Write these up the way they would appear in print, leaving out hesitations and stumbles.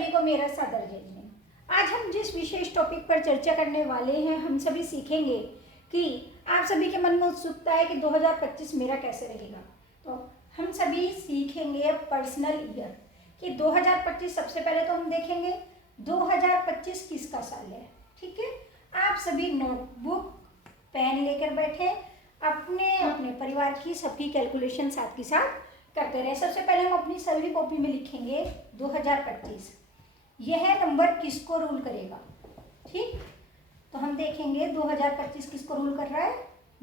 सभी को मेरा सादर जय हिंद। आज हम जिस विशेष टॉपिक पर चर्चा करने वाले हैं, हम सभी सीखेंगे कि आप सभी के मन में उत्सुकता है कि 2025 मेरा कैसे रहेगा। तो हम सभी सीखेंगे पर्सनल ईयर कि 2025। सबसे पहले तो हम देखेंगे 2025 किसका साल है। ठीक है, आप सभी नोटबुक पेन लेकर बैठे, अपने अपने परिवार की सबकी कैलकुलेशन साथ के साथ करते रहे। सबसे पहले हम अपनी सभी कॉपी में लिखेंगे 2025, यह नंबर किसको रूल करेगा। ठीक, तो हम देखेंगे 2025 किसको रूल कर रहा है,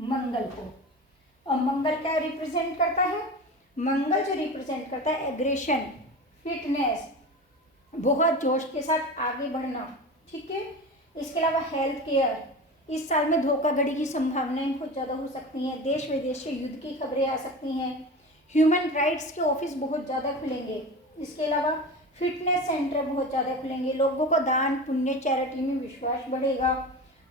मंगल को। और मंगल क्या रिप्रेजेंट करता है, मंगल जो रिप्रेजेंट करता है एग्रेशन, फिटनेस, बहुत जोश के साथ आगे बढ़ना। ठीक है, इसके अलावा हेल्थ केयर, इस साल में धोखाधड़ी की संभावनाएं बहुत ज़्यादा हो सकती हैं, देश विदेश से युद्ध की खबरें आ सकती हैं, ह्यूमन राइट्स के ऑफिस बहुत ज़्यादा खुलेंगे, इसके अलावा फिटनेस सेंटर बहुत ज़्यादा खुलेंगे, लोगों को दान पुण्य चैरिटी में विश्वास बढ़ेगा,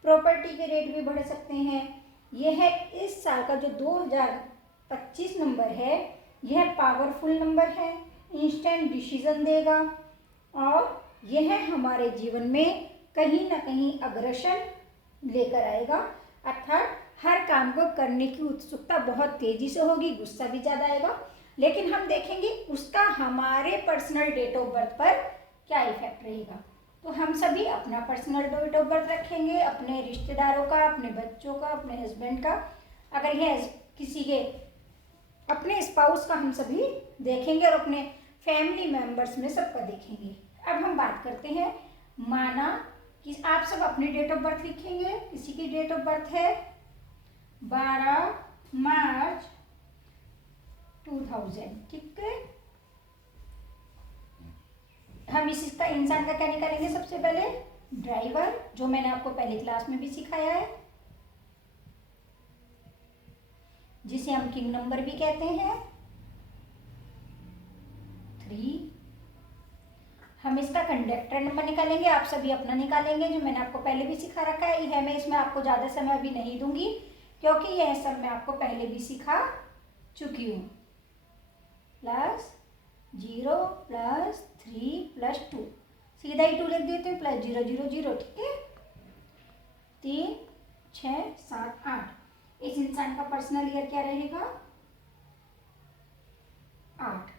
प्रॉपर्टी के रेट भी बढ़ सकते हैं। यह इस साल का जो 2025 नंबर है, यह पावरफुल नंबर है, इंस्टेंट डिसीजन देगा और यह हमारे जीवन में कहीं ना कहीं अग्रेशन लेकर आएगा। अर्थात हर काम को करने की उत्सुकता बहुत तेजी से होगी, गुस्सा भी ज़्यादा आएगा, लेकिन हम देखेंगे उसका हमारे पर्सनल डेट ऑफ बर्थ पर क्या इफेक्ट रहेगा। तो हम सभी अपना पर्सनल डेट ऑफ बर्थ रखेंगे, अपने रिश्तेदारों का, अपने बच्चों का, अपने हस्बैंड का, अगर यह किसी के अपने स्पाउस का हम सभी देखेंगे और अपने फैमिली मेम्बर्स में सबका देखेंगे। अब हम बात करते हैं, माना कि आप सब अपनी डेट ऑफ बर्थ लिखेंगे। किसी की डेट ऑफ बर्थ है 12 मार्च 2000। ठीक है, हम इसका इंसान का क्या निकालेंगे, सबसे पहले ड्राइवर, जो मैंने आपको पहली क्लास में भी सिखाया है, जिसे हम किंग नंबर भी कहते हैं 3। हम इसका कंडक्टर नंबर निकालेंगे, आप सभी अपना निकालेंगे, जो मैंने आपको पहले भी सिखा रखा है। मैं इसमें आपको ज़्यादा समय अभी नहीं दूंगी क्योंकि यह सब मैं आपको पहले भी सिखा चुकी हूँ। +0 +3 +2, सीधा ही 2 लिख देते हैं, +0 0 0। ठीक है, 3 6 7 8। इस इंसान का पर्सनल ईयर क्या रहेगा, 8।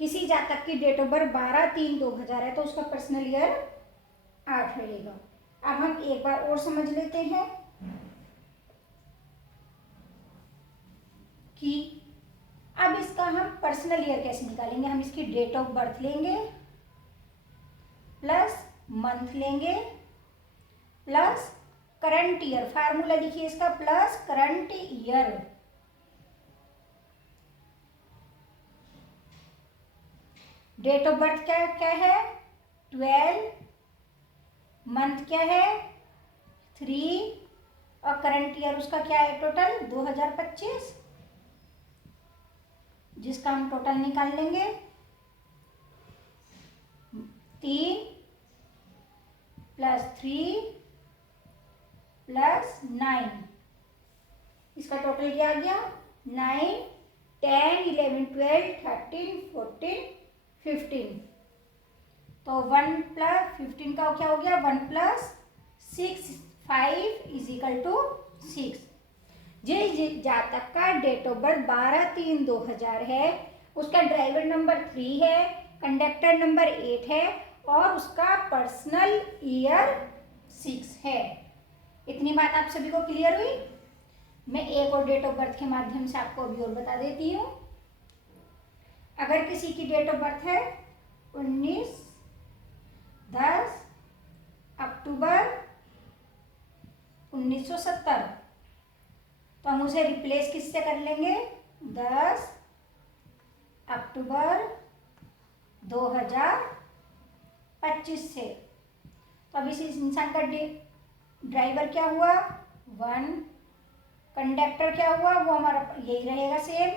किसी जातक की डेट ऑफ बर्थ 12/3/2000 है तो उसका पर्सनल ईयर 8 रहेगा। अब हम एक बार और समझ लेते हैं कि अब इसका हम पर्सनल ईयर कैसे निकालेंगे। हम इसकी डेट ऑफ बर्थ लेंगे प्लस मंथ लेंगे प्लस करंट ईयर, फार्मूला लिखिए इसका, plus current year. Date of birth क्या क्या है 12, मंथ क्या है 3 और करंट ईयर उसका क्या है टोटल 2025, जिसका हम टोटल निकाल लेंगे 3 + 3 + 9। इसका टोटल क्या आ गया 9 10 11 12 13 14 15। तो 1 + 15 का क्या हो गया 1 + 6 5 = 6। जिस जातक का डेट ऑफ बर्थ 12/3/2000 है, उसका ड्राइवर नंबर 3 है, कंडक्टर नंबर 8 है और उसका पर्सनल ईयर 6 है। इतनी बात आप सभी को क्लियर हुई। मैं एक और डेट ऑफ बर्थ के माध्यम से आपको अभी और बता देती हूँ। अगर किसी की डेट ऑफ बर्थ है 19 10 अक्टूबर 1970, तो हम उसे रिप्लेस किससे कर लेंगे 10 अक्टूबर 2025 से। तो अब इस इंसान का ड्राइवर क्या हुआ 1, कंडक्टर क्या हुआ वो हमारा यही रहेगा सेम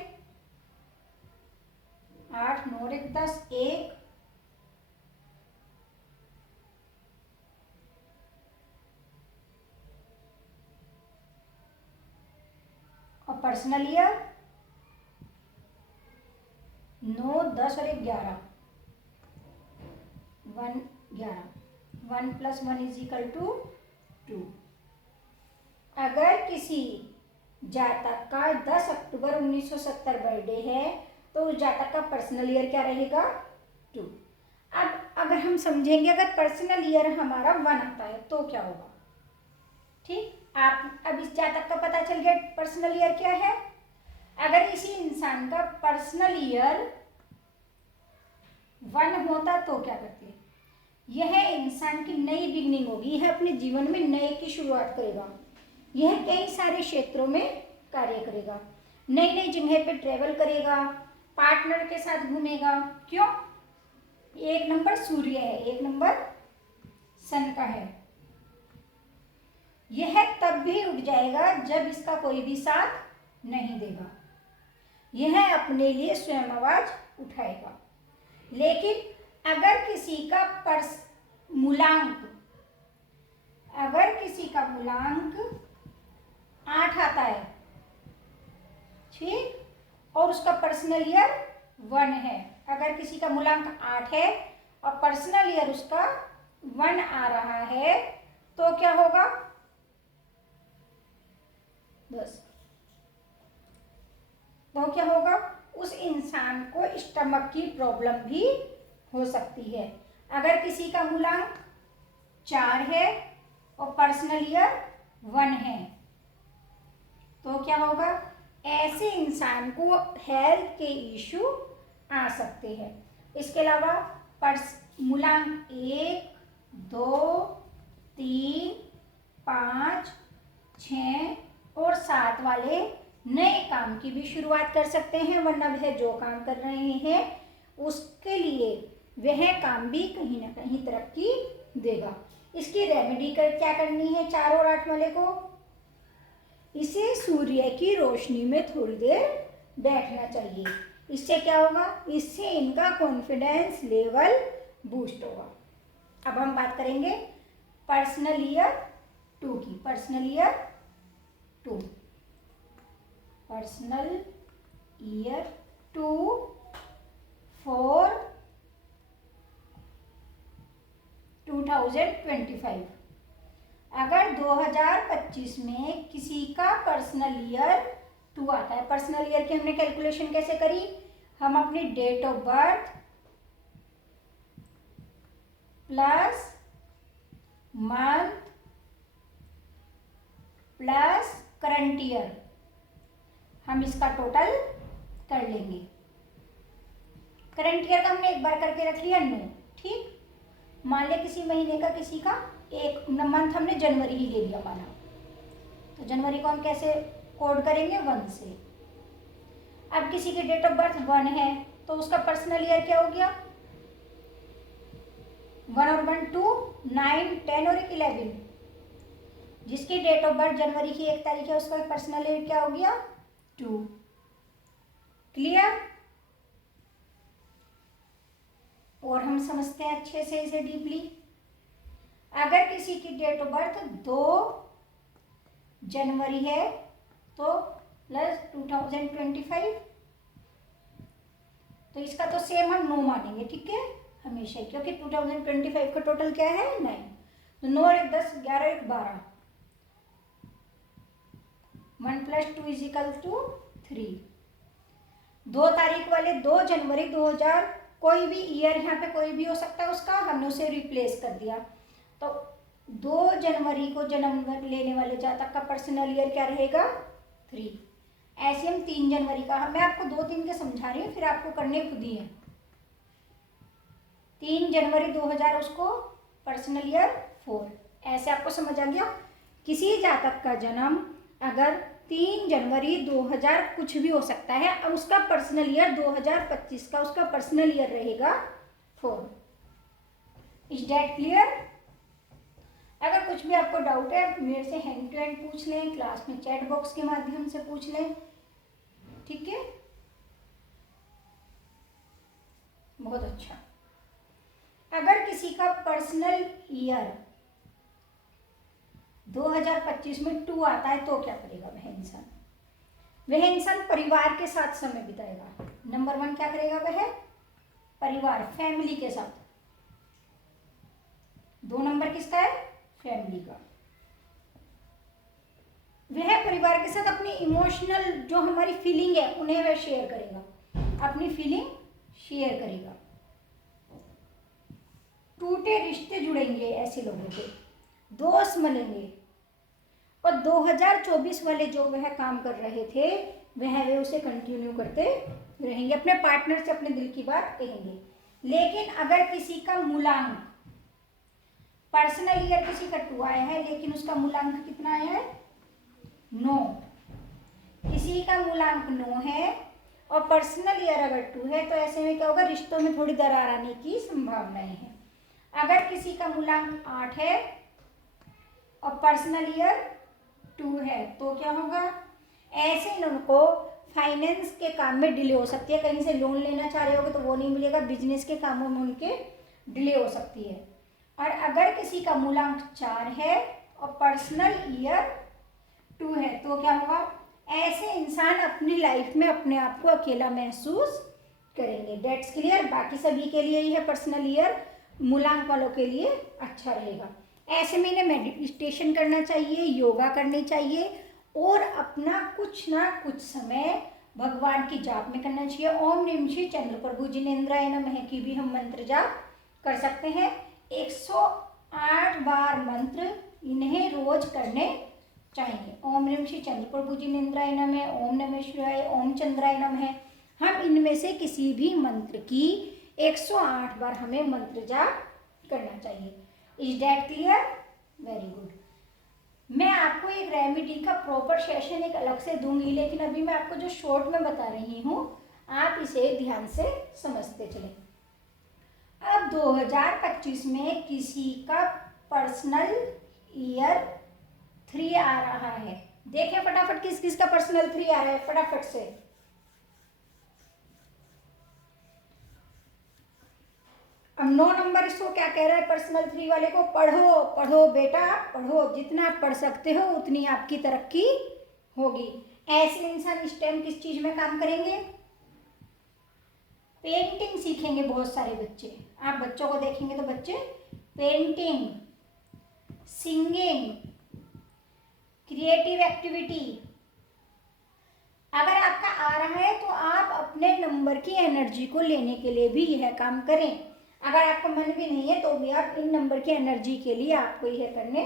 8 9 1 10 1, और पर्सनल ईयर 9, 10 और 11, 1, 11, 1 + 1 = 2। अगर किसी जातक का 10 अक्टूबर 1970 बर्थडे है तो उस जातक का पर्सनल ईयर क्या रहेगा? 2। अब अगर हम समझेंगे, अगर पर्सनल ईयर हमारा 1 आता है तो क्या होगा? ठीक, आप अब इस जातक का पता चल गया पर्सनल ईयर क्या है। अगर इसी इंसान का पर्सनल ईयर 1 होता तो क्या करते? यह इंसान की नई बिगनिंग होगी, यह अपने जीवन में नए की शुरुआत करेगा, यह कई सारे क्षेत्रों में कार्य करेगा, नई नई जगह पे ट्रेवल करेगा, पार्टनर के साथ घूमेगा। क्यों? 1 नंबर सूर्य है, 1 नंबर सन का है। यह तब भी उठ जाएगा जब इसका कोई भी साथ नहीं देगा, यह अपने लिए स्वयं आवाज उठाएगा। लेकिन अगर किसी का मूलांक 8 आता है, ठीक, और उसका पर्सनल ईयर 1 है, अगर किसी का मूलांक 8 है और पर्सनल ईयर उसका 1 आ रहा है तो क्या होगा? बस, तो क्या होगा? उस इंसान को स्टमक की प्रॉब्लम भी हो सकती है। अगर किसी का मूलांक 4 है और पर्सनल ईयर 1 है तो क्या होगा? ऐसे इंसान को हेल्थ के इशू आ सकते हैं। इसके अलावा मूलांक 1, 2, 3, 5, 6 और 7 वाले नए काम की भी शुरुआत कर सकते हैं, वरना वह जो काम कर रहे हैं उसके लिए वह काम भी कहीं ना कहीं तरक्की देगा। इसकी रेमेडी क्या करनी है 4 और 8 वाले को? इसे सूर्य की रोशनी में थोड़ी देर बैठना चाहिए। इससे क्या होगा? इससे इनका कॉन्फिडेंस लेवल बूस्ट होगा। अब हम बात करेंगे पर्सनल ईयर 2 की। Personal year 2 for 2025। अगर 2025 में किसी का पर्सनल ईयर 2 आता है, पर्सनल ईयर की हमने कैलकुलेशन कैसे करी? हम अपनी date of birth plus month plus current year, हम इसका टोटल कर लेंगे। करंट ईयर का हमने एक बार करके रख लिया 9, ठीक। मान लिया किसी महीने का, किसी का एक मंथ हमने जनवरी ही ले लिया माना, तो जनवरी को हम कैसे कोड करेंगे? 1 से। अब किसी की डेट ऑफ बर्थ 1 है तो उसका पर्सनल ईयर क्या हो गया? 1 और 1 2, 9, 10 और 11। जिसकी डेट ऑफ बर्थ जनवरी की 1 तारीख है उसका पर्सनल ईयर क्या हो गया? 2। क्लियर? और हम समझते हैं अच्छे से इसे डीपली। अगर किसी की डेट ऑफ बर्थ 2 जनवरी है तो प्लस 2025, तो इसका तो सेम हम 9 मानेंगे, ठीक है, हमेशा, क्योंकि 2025 का टोटल क्या है? 9। तो 9 और 1 10, 11 और 1 12, 1 + 2 = 3। 2 तारीख वाले 2 जनवरी 2000, कोई भी ईयर यहाँ पे कोई भी हो सकता है उसका, हमने उसे रिप्लेस कर दिया। तो 2 जनवरी को जन्म लेने वाले जातक का पर्सनल ईयर क्या रहेगा? 3। ऐसे हम 3 जनवरी का, मैं आपको 2-3 के समझा रही हूँ, फिर आपको करने खुद ही है। 3 जनवरी 2000 उसको पर्सनल ईयर 4। ऐसे आपको समझ आ गया? किसी जातक का जन्म अगर 3 जनवरी 2000 कुछ भी हो सकता है, अब उसका पर्सनल ईयर 2025 का उसका पर्सनल ईयर रहेगा 4। Is that clear? अगर कुछ भी आपको डाउट है मेरे से हैंड टू हैंड पूछ लें, क्लास में चैट बॉक्स के माध्यम से पूछ लें, ठीक है? बहुत अच्छा। अगर किसी का पर्सनल ईयर 2025 में 2 आता है तो क्या करेगा वह इंसान? वह इंसान परिवार के साथ समय बिताएगा, नंबर 1 क्या करेगा वह? परिवार, फैमिली के साथ। 2 नंबर किसका है? फैमिली का। वह परिवार के साथ अपनी इमोशनल जो हमारी फीलिंग है उन्हें वह शेयर करेगा, अपनी फीलिंग शेयर करेगा। टूटे रिश्ते जुड़ेंगे ऐसे लोगों के, दोस्त मिलेंगे, और 2024 वाले जो वह काम कर रहे थे वह उसे कंटिन्यू करते रहेंगे, अपने पार्टनर से अपने दिल की बात कहेंगे। लेकिन अगर किसी का मूलांक, पर्सनल ईयर किसी का 2 आया है लेकिन उसका मूलांक कितना आया है? 9। किसी का मूलांक 9 है और पर्सनल ईयर अगर 2 है तो ऐसे में क्या होगा? रिश्तों में थोड़ी दरार आने की संभावनाएं हैं। अगर किसी का मूलांक 8 है और पर्सनल ईयर 2 है तो क्या होगा? ऐसे इन उनको फाइनेंस के काम में डिले हो सकती है, कहीं से लोन लेना चाह रहे होगे तो वो नहीं मिलेगा, बिजनेस के कामों में उनके डिले हो सकती है। और अगर किसी का मूलांक 4 है और पर्सनल ईयर 2 है तो क्या होगा? ऐसे इंसान अपनी लाइफ में अपने आप को अकेला महसूस करेंगे। Dates clear? बाकी सभी के लिए ही है पर्सनल ईयर, मूलांक वालों के लिए अच्छा रहेगा। ऐसे में इन्हें मेडिटेशन करना चाहिए, योगा करनी चाहिए और अपना कुछ ना कुछ समय भगवान की जाप में करना चाहिए। ओम नीम श्री चंद्र प्रभु जिनेन्द्राय नमः की भी हम मंत्र जाप कर सकते हैं। 108 बार मंत्र इन्हें रोज करने चाहिए। ओम नीम श्री चंद्र प्रभु जिनेन्द्राय नमः, ओम नमः शिवाय, ओम चंद्राय नमः। हम इनमें से किसी भी मंत्र की 108 बार हमें मंत्र जाप करना चाहिए। Is that clear? Very good. मैं आपको एक रेमेडी का प्रॉपर सेशन एक अलग से दूंगी, लेकिन अभी मैं आपको जो शॉर्ट में बता रही हूँ आप इसे ध्यान से समझते चलें। अब 2025 में किसी का पर्सनल ईयर 3 आ रहा है। देखें फटाफट किस किस का पर्सनल 3 आ रहा है, फटाफट से। अब 9 नंबर इसको क्या कह रहा है? पर्सनल 3 वाले को पढ़ो पढ़ो बेटा पढ़ो, जितना आप पढ़ सकते हो उतनी आपकी तरक्की होगी। ऐसे इंसान इस टाइम किस चीज में काम करेंगे? पेंटिंग सीखेंगे बहुत सारे बच्चे। आप बच्चों को देखेंगे तो बच्चे पेंटिंग, सिंगिंग, क्रिएटिव एक्टिविटी। अगर आपका आ रहा है तो आप अपने नंबर की एनर्जी को लेने के लिए भी यह काम करें। अगर आपका मन भी नहीं है तो भी आप इन नंबर की एनर्जी के लिए आपको यह करने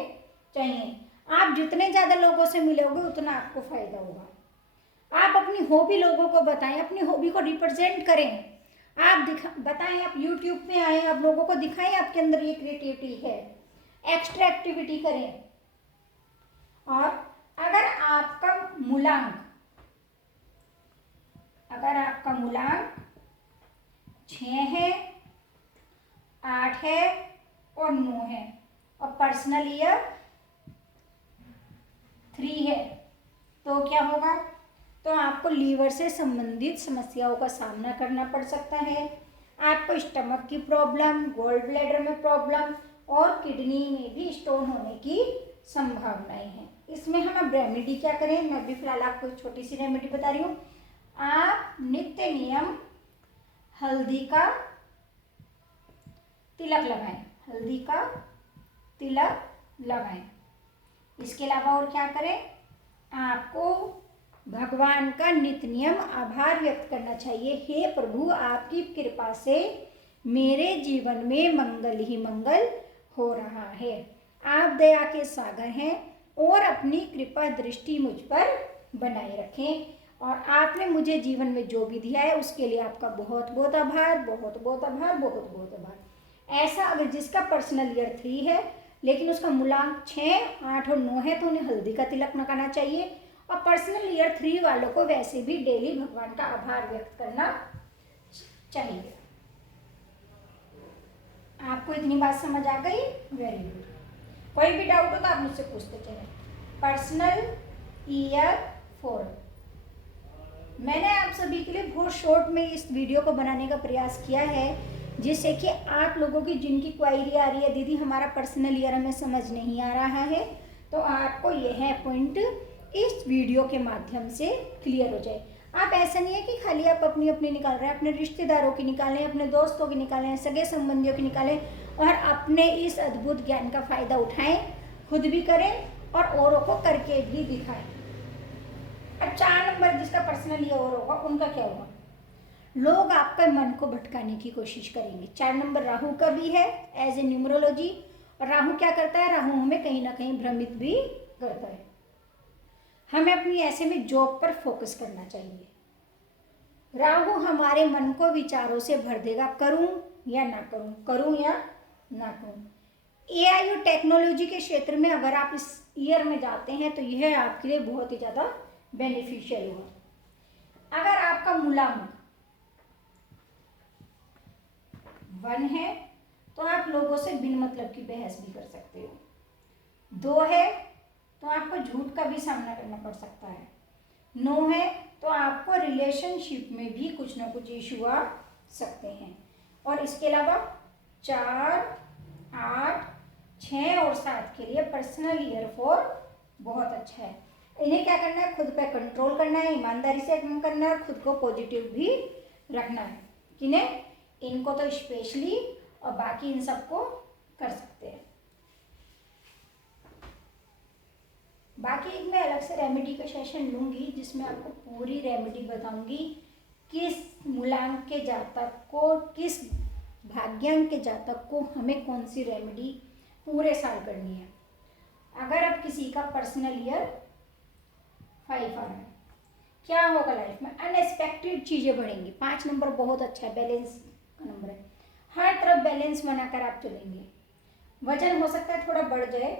चाहिए। आप जितने ज़्यादा लोगों से मिलोगे उतना आपको फायदा होगा। आप अपनी हॉबी लोगों को बताएं, अपनी हॉबी को रिप्रेजेंट करें। आप बताएं, आप यूट्यूब पे आए, आप लोगों को दिखाएं आपके अंदर ये क्रिएटिविटी है, एक्स्ट्रा एक्टिविटी करें। और अगर आपका मूलांक 6 है, 8 है और 9 है और पर्सनल ईयर 3 है तो क्या होगा? तो आपको लीवर से संबंधित समस्याओं का सामना करना पड़ सकता है। आपको स्टमक की प्रॉब्लम, गॉल ब्लैडर में प्रॉब्लम और किडनी में भी स्टोन होने की संभावनाएं हैं। इसमें हम अब रेमेडी क्या करें? मैं भी फिलहाल आपको एक छोटी सी रेमेडी बता रही हूँ। आप नित्य नियम हल्दी का तिलक लगाएं, हल्दी का तिलक लगाएं। इसके अलावा और क्या करें? आपको भगवान का नित्य नियम आभार व्यक्त करना चाहिए। हे प्रभु, आपकी कृपा से मेरे जीवन में मंगल ही मंगल हो रहा है। आप दया के सागर हैं और अपनी कृपा दृष्टि मुझ पर बनाए रखें। और आपने मुझे जीवन में जो भी दिया है उसके लिए आपका बहुत बहुत आभार, बहुत बहुत आभार, बहुत बहुत आभार। ऐसा अगर जिसका पर्सनल ईयर 3 है लेकिन उसका मूलांक 6, 8 और 9 है तो उन्हें हल्दी का तिलक लगाना चाहिए। और पर्सनल ईयर 3 वालों को वैसे भी डेली भगवान का आभार व्यक्त करना चाहिए। आपको इतनी बात समझ आ गई? Very good. कोई भी डाउट हो तो आप मुझसे पूछते चलें। पर्सनल ईयर 4 मैंने आप सभी के लिए बहुत शॉर्ट में इस वीडियो को बनाने का प्रयास किया है जिससे कि आप लोगों की जिनकी क्वायरी आ रही है, दीदी हमारा पर्सनल ईयर हमें समझ नहीं आ रहा है, तो आपको यह पॉइंट इस वीडियो के माध्यम से क्लियर हो जाए। आप ऐसा नहीं है कि खाली आप अपनी अपनी निकाल रहे हैं, अपने रिश्तेदारों की निकालें, अपने दोस्तों की निकालें, सगे संबंधियों की निकालें और अपने इस अद्भुत ज्ञान का फायदा उठाएं, खुद भी करें और औरों को करके भी दिखाएं। अब 4 नंबर जिसका पर्सनल ईयर होगा उनका क्या होगा? लोग आपका मन को भटकाने की कोशिश करेंगे। 4 नंबर राहु का भी है एज ए न्यूमरोलॉजी, और राहु क्या करता है? राहु हमें कहीं ना कहीं भ्रमित भी करता है। हमें अपनी ऐसे में जॉब पर फोकस करना चाहिए। राहु हमारे मन को विचारों से भर देगा, करूं या ना करूं, करूं या ना करूं। एआई और टेक्नोलॉजी के क्षेत्र में अगर आप इस ईयर में जाते हैं तो यह आपके लिए बहुत ही ज़्यादा बेनिफिशियल होगा। अगर आपका मूलांक 1 है तो आप लोगों से बिन मतलब की बहस भी कर सकते हो। 2 है तो आपको झूठ का भी सामना करना पड़ सकता है। 9 है तो आपको रिलेशनशिप में भी कुछ ना कुछ इशू आ सकते हैं। और इसके अलावा 4, 8, 6 और 7 के लिए पर्सनल ईयर 4 बहुत अच्छा है। इन्हें क्या करना है? खुद पे कंट्रोल करना है, ईमानदारी से काम करना है और खुद को पॉजिटिव भी रखना है। किन्हें? इनको तो स्पेशली, और बाकी इन सबको कर सकते हैं। बाकी मैं अलग से रेमेडी का सेशन लूँगी जिसमें आपको पूरी रेमेडी बताऊंगी किस मूलांक के जातक को, किस भाग्यांक के जातक को हमें कौन सी रेमेडी पूरे साल करनी है। अगर अब किसी का पर्सनल ईयर 5 आ रहा है, क्या होगा लाइफ में? अनएक्सपेक्टेड चीज़ें बढ़ेंगी। 5 नंबर बहुत अच्छा है, बैलेंस का नंबर है। हर तरफ बैलेंस बनाकर आप चलेंगे। वजन हो सकता है थोड़ा बढ़ जाए,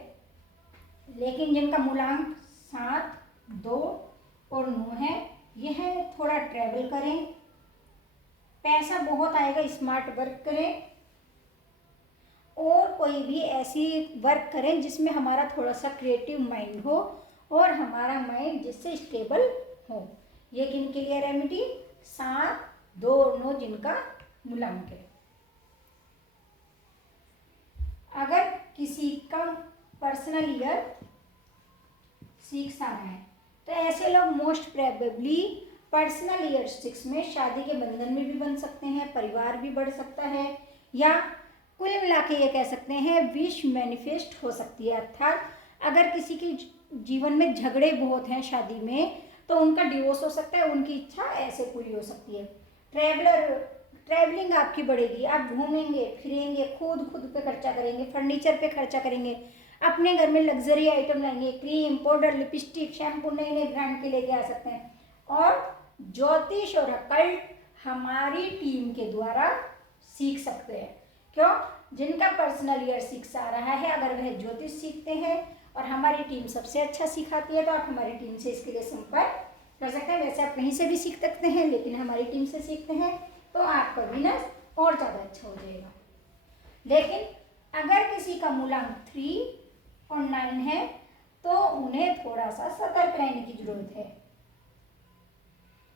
लेकिन जिनका मूलांक 7, 2 और 9 है, यह थोड़ा ट्रैवल करें, पैसा बहुत आएगा, स्मार्ट वर्क करें और कोई भी ऐसी वर्क करें जिसमें हमारा थोड़ा सा क्रिएटिव माइंड हो और हमारा माइंड जिससे स्टेबल हो। ये किन के लिए रेमेडी? 7, 2 और 9 जिनका मूलांक है। अगर किसी का पर्सनल ईयर 6 आ रहा है तो ऐसे लोग मोस्ट प्रोबेबली पर्सनल ईयर 6 में शादी के बंधन में भी बन सकते हैं, परिवार भी बढ़ सकता है, या कुल मिला के ये कह सकते हैं विश मैनिफेस्ट हो सकती है। अर्थात अगर किसी के जीवन में झगड़े बहुत हैं शादी में तो उनका डिवोर्स हो सकता है, उनकी इच्छा ऐसे पूरी हो सकती है। ट्रैवलिंग आपकी बढ़ेगी, आप घूमेंगे फिरेंगे, खुद पे खर्चा करेंगे, फर्नीचर पे खर्चा करेंगे, अपने घर में लग्जरी आइटम लाएंगे, क्रीम, पाउडर, लिपस्टिक, शैम्पू नए नए ब्रांड के लेके आ सकते हैं। और ज्योतिष और अकल्ट हमारी टीम के द्वारा सीख सकते हैं। क्यों? जिनका पर्सनल ईयर 6 आ रहा है, अगर वह ज्योतिष सीखते हैं और हमारी टीम सबसे अच्छा सिखाती है तो आप हमारी टीम से इसके लिए संपर्क कर सकते हैं। वैसे आप कहीं से भी सीख सकते हैं, लेकिन हमारी टीम से सीखते हैं तो आपका बिजनेस और ज़्यादा अच्छा हो जाएगा। लेकिन अगर किसी का मूलांक 3 और 9 है तो उन्हें थोड़ा सा सतर्क रहने की जरूरत है।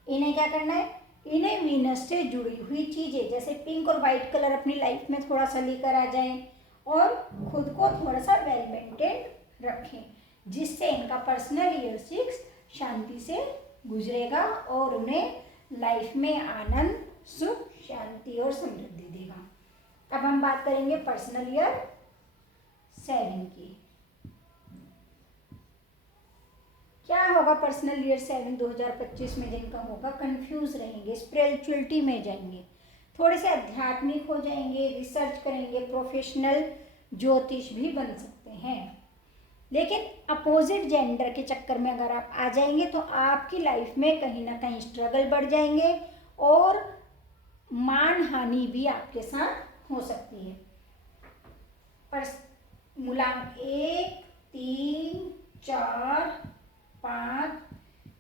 इन्हें क्या करना है? इन्हें वीनस से जुड़ी हुई चीज़ें जैसे पिंक और वाइट कलर अपनी लाइफ में थोड़ा सा लेकर आ जाएं और खुद को थोड़ा सा वेल मेंटेन रखें, जिससे इनका पर्सनल ईयर 6 शांति से गुजरेगा और उन्हें लाइफ में आनंद, सुख, शांति और समृद्धि देगा। अब हम बात करेंगे पर्सनल ईयर 7 की। क्या होगा पर्सनल ईयर 7 2025 में? जिनका होगा कंफ्यूज रहेंगे, स्पिरिचुअलिटी में जाएंगे, थोड़े से आध्यात्मिक हो जाएंगे, रिसर्च करेंगे, प्रोफेशनल ज्योतिष भी बन सकते हैं। लेकिन अपोजिट जेंडर के चक्कर में अगर आप आ जाएंगे तो आपकी लाइफ में कहीं ना कहीं स्ट्रगल बढ़ जाएंगे और मान हानि भी आपके साथ हो सकती है। पर मूलांक 1, 3, 4, 5,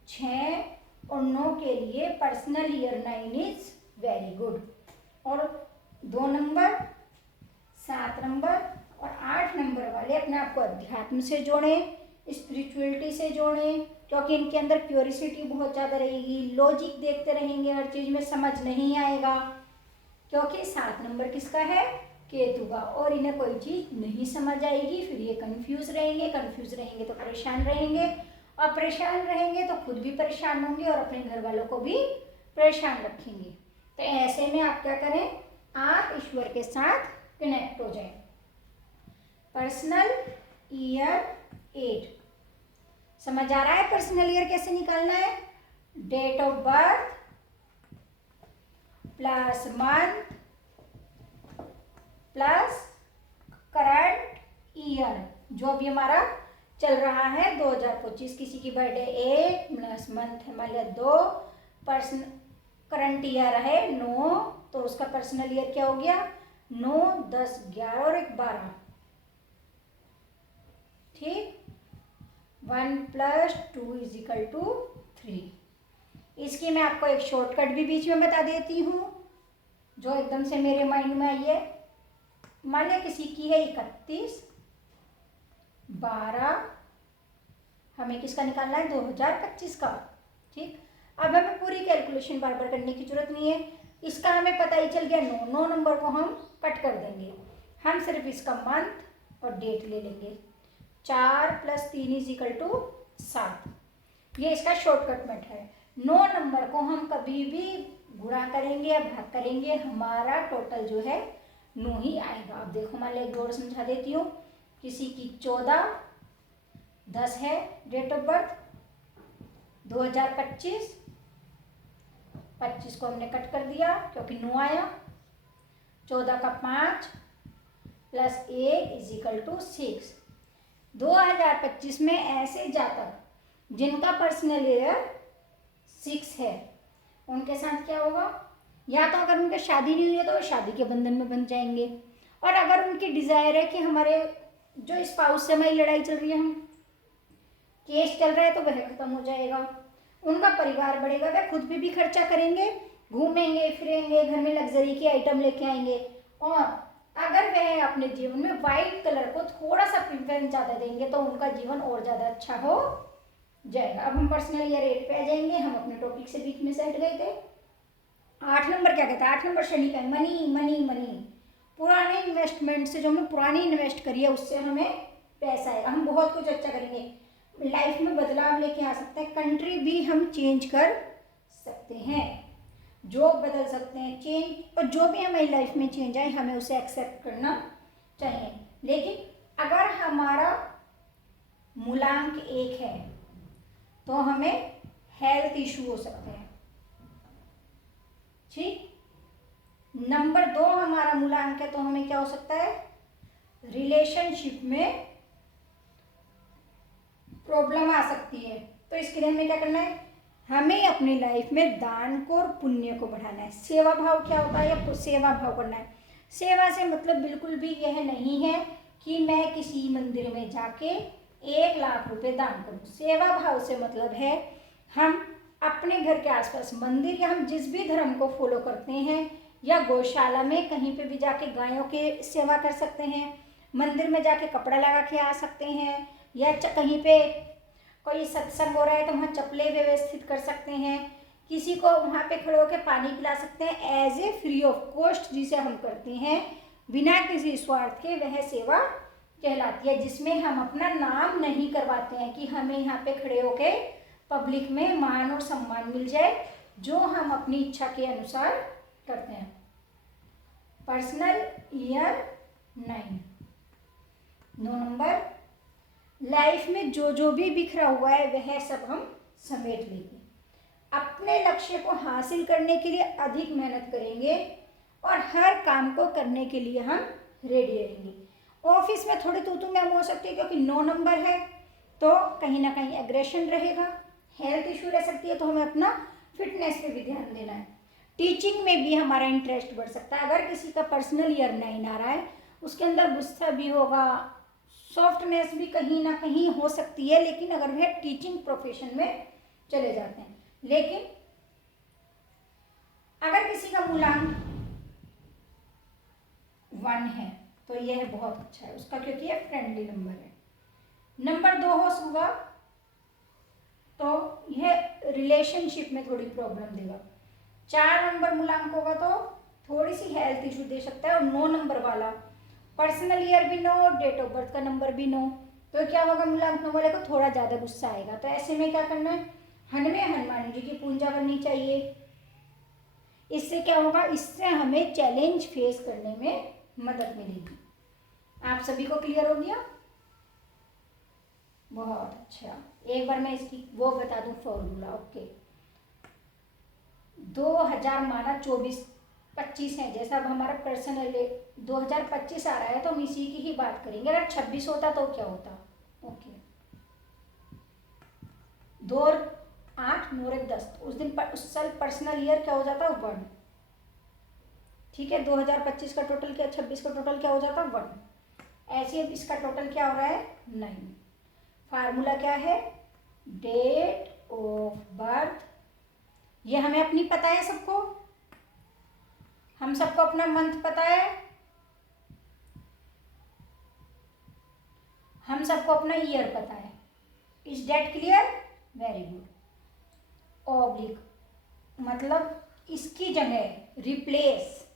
6 और 9 के लिए personal year 9 is very good. और 2 नंबर, 7 नंबर और 8 नंबर वाले अपने आप को अध्यात्म से जोड़ें, स्पिरिचुअलिटी से जोड़ें, क्योंकि इनके अंदर क्यूरियोसिटी बहुत ज़्यादा रहेगी, लॉजिक देखते रहेंगे, हर चीज़ में समझ नहीं आएगा, क्योंकि 7 नंबर किसका है? केतु का। और इन्हें कोई चीज़ नहीं समझ आएगी, फिर ये कंफ्यूज रहेंगे तो परेशान रहेंगे और परेशान रहेंगे तो खुद भी परेशान होंगे और अपने घर वालों को भी परेशान रखेंगे। तो ऐसे में आप क्या करें, आप ईश्वर के साथ कनेक्ट हो जाएं। पर्सनल ईयर 8 समझ आ रहा है? पर्सनल ईयर कैसे निकालना है? Date of birth plus month plus current year, जो भी हमारा चल रहा है 2025। किसी की बर्थडे 1 प्लस मंथ हमारे 2, पर्सन करंट ईयर है 9, तो उसका पर्सनल ईयर क्या हो गया? 9, 10, 11 और 1 12। ठीक, 1 + 2 = 3। इसकी मैं आपको एक शॉर्टकट भी बीच में बता देती हूँ जो एकदम से मेरे माइंड में आई है। मान लिया किसी की है 31 12, हमें किसका निकालना है? 2025 का। ठीक, अब हमें पूरी कैलकुलेशन बार बार करने की जरूरत नहीं है, इसका हमें पता ही चल गया। 9 नंबर को हम कट कर देंगे, हम सिर्फ इसका मंथ और डेट ले लेंगे। 4 + 3 = 7, ये इसका शॉर्टकट मेथड है। 9 नंबर को हम कभी भी गुणा करेंगे या भाग करेंगे, हमारा टोटल जो है 9 ही आएगा। अब देखो, मान लिया एक और समझा देती हूँ। किसी की 14 10 है डेट ऑफ बर्थ, 2025, 25 को हमने कट कर दिया क्योंकि 9 आया। 14 का 5 + 1 = 6। 2025 में ऐसे जातक जिनका पर्सनल ईयर 6 है, उनके साथ क्या होगा? या तो अगर उनकी शादी नहीं हुई है तो वो शादी के बंधन में बन जाएंगे, और अगर उनकी डिजायर है कि हमारे जो स्पाउस से हमारी लड़ाई चल रही है, हम केस चल रहा है, तो वह खत्म हो जाएगा। उनका परिवार बढ़ेगा, वह खुद भी खर्चा करेंगे, घूमेंगे फिरेंगे, घर में लग्जरी के आइटम लेके आएंगे। और अगर वह अपने जीवन में व्हाइट कलर को थोड़ा सा प्रेफरेंस ज़्यादा देंगे तो उनका जीवन और ज़्यादा अच्छा हो जाएगा। अब हम पर्सनल ईयर 8 पे आ जाएंगे। हम अपने टॉपिक से बीच में से हट गए थे। 8 नंबर क्या कहता है? 8 नंबर शनि का है, मनी मनी मनी। पुराने इन्वेस्टमेंट से, जो हमने पुरानी इन्वेस्ट करी है उससे हमें पैसा आएगा। हम बहुत कुछ अच्छा करेंगे, लाइफ में बदलाव लेके आ सकते हैं, कंट्री भी हम चेंज कर सकते हैं, जॉब बदल सकते हैं, चेंज, और जो भी हमारी लाइफ में चेंज आए हमें उसे एक्सेप्ट करना चाहिए। लेकिन अगर हमारा मूलांक 1 है तो हमें हेल्थ इशू हो सकते हैं। ठीक, नंबर 2 हमारा मूलांक है तो हमें क्या हो सकता है? रिलेशनशिप में प्रॉब्लम आ सकती है। तो इसके लिए हमें क्या करना है? हमें अपनी लाइफ में दान को और पुण्य को बढ़ाना है। सेवा भाव क्या होता है? या सेवा भाव करना है। सेवा से मतलब बिल्कुल भी यह नहीं है कि मैं किसी मंदिर में जाके 1 लाख रुपए दान करूं। सेवा भाव से मतलब है हम अपने घर के आसपास मंदिर, या हम जिस भी धर्म को फॉलो करते हैं, या गौशाला में कहीं पे भी जाके गायों के सेवा कर सकते हैं, मंदिर में जाके कपड़ा लगा के आ सकते हैं, या कहीं पे कोई सत्संग हो रहा है तो वहाँ चप्पलें व्यवस्थित कर सकते हैं, किसी को वहाँ पे खड़े होकर पानी पिला सकते हैं as a free of cost, जिसे हम करते हैं बिना किसी स्वार्थ के, वह सेवा कहलाती है। जिसमें हम अपना नाम नहीं करवाते हैं कि हमें यहाँ पे खड़े होकर पब्लिक में मान और सम्मान मिल जाए, जो हम अपनी इच्छा के अनुसार करते हैं। पर्सनल ईयर 9 नंबर, लाइफ में जो भी बिखरा हुआ है वह सब हम समेट लेंगे। अपने लक्ष्य को हासिल करने के लिए अधिक मेहनत करेंगे और हर काम को करने के लिए हम रेडी रहेंगे। ऑफिस में थोड़ी तू मैम हो सकती है क्योंकि 9 नंबर है, तो कहीं ना कहीं एग्रेशन रहेगा, हेल्थ इशू रह सकती है, तो हमें अपना फिटनेस पे भी ध्यान देना है। टीचिंग में भी हमारा इंटरेस्ट बढ़ सकता है। अगर किसी का पर्सनल ईयर 9 आ रहा है, उसके अंदर गुस्सा भी होगा, सॉफ्टनेस भी कहीं ना कहीं हो सकती है, लेकिन अगर वह टीचिंग प्रोफेशन में चले जाते हैं। लेकिन अगर किसी का मूलांक 1 है तो यह बहुत अच्छा है उसका, क्योंकि यह फ्रेंडली नंबर है। नंबर 2 हो सुबह तो यह रिलेशनशिप में थोड़ी प्रॉब्लम देगा। 4 नंबर मूलांक होगा तो थोड़ी सी हेल्थ इशू दे सकता है। और 9 नंबर वाला पर्सनल ईयर भी 9, डेट ऑफ बर्थ का नंबर भी 9, तो क्या होगा, मूलांक 9 वाले को थोड़ा ज़्यादा गुस्सा आएगा। तो ऐसे में क्या करना है, हमें हनुमान जी की पूजा करनी चाहिए। इससे क्या होगा, इससे हमें चैलेंज फेस करने में मदद मिलेगी। आप सभी को क्लियर हो गया? बहुत अच्छा। एक बार मैं इसकी वो बता दूं फॉर्मूला। ओके, 2000 माना 24-25 है, जैसा अब हमारा पर्सनल 2025 आ रहा है तो हम इसी की ही बात करेंगे। अगर 26 होता तो क्या होता? ओके, 2 और 8 9 और 10, उस साल पर्सनल ईयर क्या हो जाता? 1। ठीक है, 2025 का टोटल क्या, 26 का टोटल क्या हो जाता? 1। ऐसे इसका टोटल क्या हो रहा है? 9। फार्मूला क्या है? Date of birth. ये हमें अपनी पता है सबको, हम सबको अपना मंथ पता है, हम सबको अपना ईयर पता है। Is date clear? Very good. Oblique मतलब इसकी जगह रिप्लेस,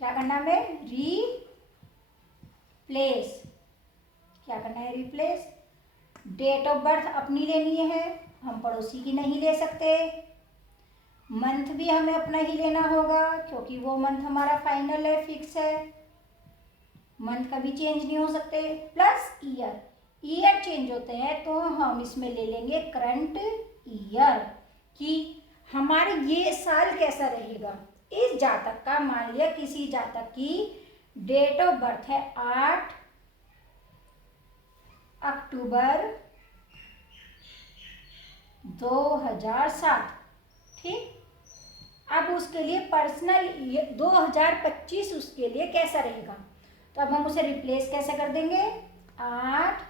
क्या करना है? रिप्लेस। क्या करना है? रिप्लेस। डेट ऑफ बर्थ अपनी लेनी है, हम पड़ोसी की नहीं ले सकते। मंथ भी हमें अपना ही लेना होगा क्योंकि वो मंथ हमारा फाइनल है, फिक्स है, मंथ कभी चेंज नहीं हो सकते। प्लस ईयर, ईयर चेंज होते हैं तो हम इसमें ले लेंगे करंट ईयर कि हमारे ये साल कैसा रहेगा। इस जातक का, मान लिया किसी जातक की डेट ऑफ बर्थ है 8 अक्टूबर 2007, ठीक। अब उसके लिए पर्सनल 2025 उसके लिए कैसा रहेगा, तो अब हम उसे रिप्लेस कैसे कर देंगे? 8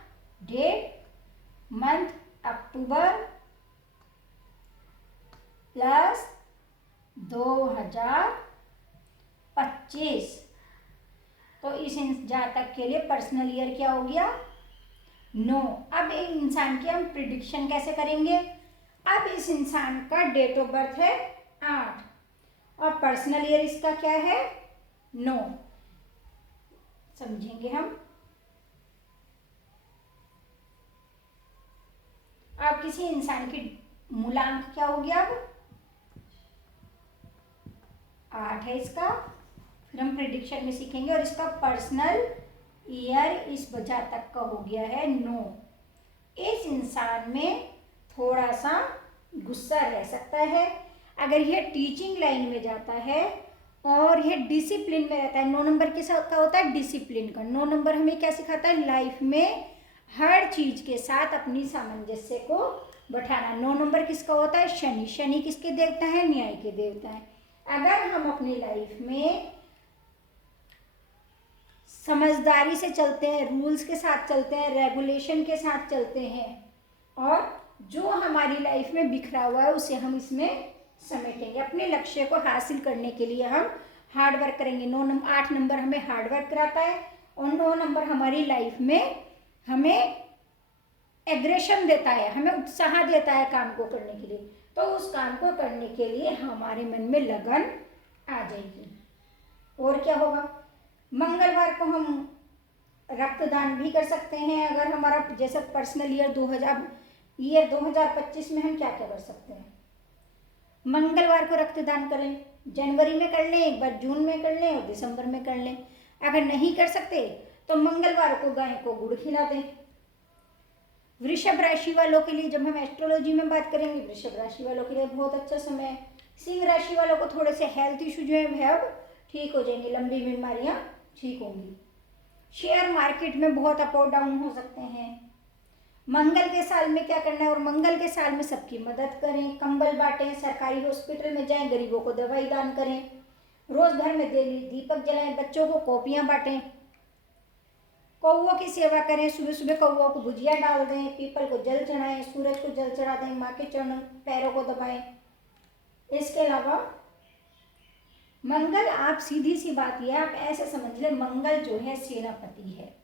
डेट मंथ अक्टूबर प्लस 2025। तो इस जातक के लिए पर्सनल ईयर क्या हो गया? 9। अब एक इंसान की हम प्रिडिक्शन कैसे करेंगे? अब इस इंसान का डेट ऑफ बर्थ है 8 और पर्सनल ईयर इसका क्या है? 9। समझेंगे हम। अब किसी इंसान की मूलांक क्या हो गया? अब 8 है इसका, फिर हम प्रिडिक्शन में सीखेंगे। और इसका पर्सनल ईयर इस जातक का हो गया है 9। इस इंसान में थोड़ा सा गुस्सा रह सकता है अगर यह टीचिंग लाइन में जाता है और यह डिसिप्लिन में रहता है। 9 नंबर के साथ क्या होता है? डिसिप्लिन का। 9 नंबर हमें क्या सिखाता है? लाइफ में हर चीज के साथ अपनी सामंजस्य को बैठाना। 9 नंबर किसका होता है? शनि। शनि किसके देवता है? न्याय के देवता है। अगर हम अपनी लाइफ में समझदारी से चलते हैं, रूल्स के साथ चलते हैं, रेगुलेशन के साथ चलते हैं और जो हमारी लाइफ में बिखरा हुआ है उसे हम इसमें समेटेंगे। अपने लक्ष्य को हासिल करने के लिए हम हार्ड वर्क करेंगे। 8 नंबर हमें हार्ड वर्क कराता है और 9 नंबर हमारी लाइफ में हमें एग्रेशन देता है, हमें उत्साह देता है काम को करने के लिए। तो उस काम को करने के लिए हमारे मन में लगन आ जाएगी। और क्या होगा? मंगलवार को हम रक्तदान भी कर सकते हैं। अगर हमारा जैसे पर्सनल ईयर 2025 में हम क्या क्या कर सकते हैं? मंगलवार को रक्तदान करें। जनवरी में कर लें, एक बार जून में कर लें और दिसंबर में कर लें। अगर नहीं कर सकते तो मंगलवार को गाय को गुड़ खिला दें। वृषभ राशि वालों के लिए जब हम एस्ट्रोलॉजी में बात करेंगे, वृषभ राशि वालों के लिए बहुत अच्छा समय है। सिंह राशि वालों को थोड़े से हेल्थ इशू जो है अब ठीक हो जाएंगे, लंबी बीमारियां ठीक होंगी। शेयर मार्केट में बहुत अप और डाउन हो सकते हैं। मंगल के साल में क्या करना है? और मंगल के साल में सबकी मदद करें, कंबल बांटें, सरकारी हॉस्पिटल में जाएं, गरीबों को दवाई दान करें, रोज घर में दीपक जलाएं, बच्चों को कॉपियां बांटें, कौवों की सेवा करें, सुबह सुबह कौवों को भुजिया डाल दें, पीपल को जल चढ़ाएं, सूरज को जल चढ़ा दें, माँ के चरणों पैरों को दबाएं। इसके अलावा मंगल, आप सीधी सी बात यह आप ऐसे समझ लें, मंगल जो है सेनापति है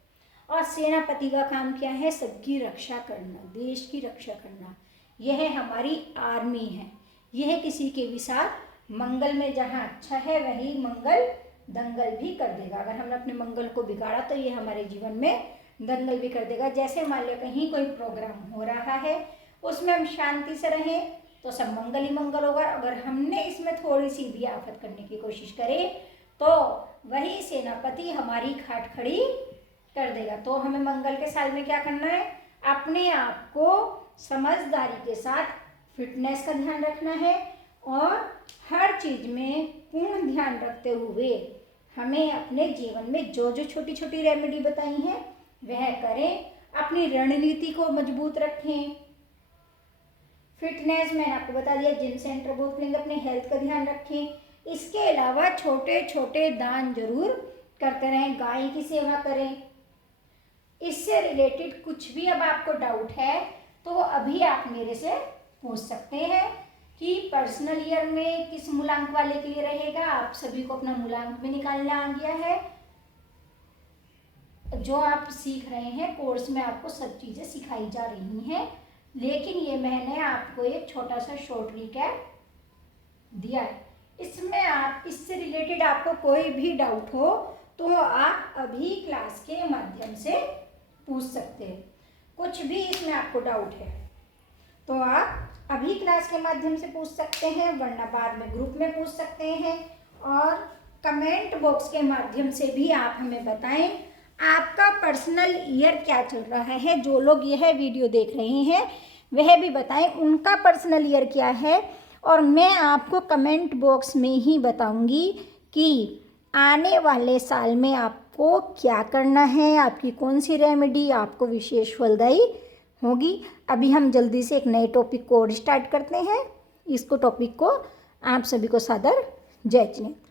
और सेनापति का काम क्या है? सबकी रक्षा करना, देश की रक्षा करना। यह हमारी आर्मी है। यह किसी के भी साथ मंगल में जहाँ अच्छा है वही मंगल दंगल भी कर देगा। अगर हमने अपने मंगल को बिगाड़ा तो ये हमारे जीवन में दंगल भी कर देगा। जैसे मान लो कहीं कोई प्रोग्राम हो रहा है, उसमें हम शांति से रहें तो सब मंगल ही मंगल होगा। अगर हमने इसमें थोड़ी सी भी आफत करने की कोशिश करे तो वही सेनापति हमारी खाट खड़ी कर देगा। तो हमें मंगल के साल में क्या करना है, अपने आप को समझदारी के साथ फिटनेस का ध्यान रखना है और हर चीज में पूर्ण ध्यान रखते हुए हमें अपने जीवन में जो जो छोटी छोटी रेमेडी बताई हैं वह करें। अपनी रणनीति को मजबूत रखें। फिटनेस मैंने आपको बता दिया, जिम सेंटर बोल लेंगे, अपने हेल्थ का ध्यान रखें। इसके अलावा छोटे छोटे दान जरूर करते रहें, गाय की सेवा करें। इससे रिलेटेड कुछ भी अब आपको डाउट है तो अभी आप मेरे से पूछ सकते हैं कि पर्सनल ईयर में किस मूलांक वाले के लिए रहेगा। आप सभी को अपना मूलांक भी निकालना आ गया है। जो आप सीख रहे हैं कोर्स में आपको सब चीज़ें सिखाई जा रही हैं, लेकिन ये मैंने आपको एक छोटा सा शॉर्ट रिकैप दिया है। इसमें आप इससे रिलेटेड आपको कोई भी डाउट हो तो आप अभी क्लास के माध्यम से पूछ सकते हैं। कुछ भी इसमें आपको डाउट है तो आप अभी क्लास के माध्यम से पूछ सकते हैं, वरना बाद में ग्रुप में पूछ सकते हैं। और कमेंट बॉक्स के माध्यम से भी आप हमें बताएं आपका पर्सनल ईयर क्या चल रहा है। जो लोग यह वीडियो देख रहे हैं वह भी बताएं उनका पर्सनल ईयर क्या है, और मैं आपको कमेंट बॉक्स में ही बताऊंगी कि आने वाले साल में आपको क्या करना है, आपकी कौन सी रेमेडी आपको विशेष फलदायी होगी। अभी हम जल्दी से एक नए टॉपिक को और स्टार्ट करते हैं। इसको टॉपिक को आप सभी को सादर जय जिनेंद्र।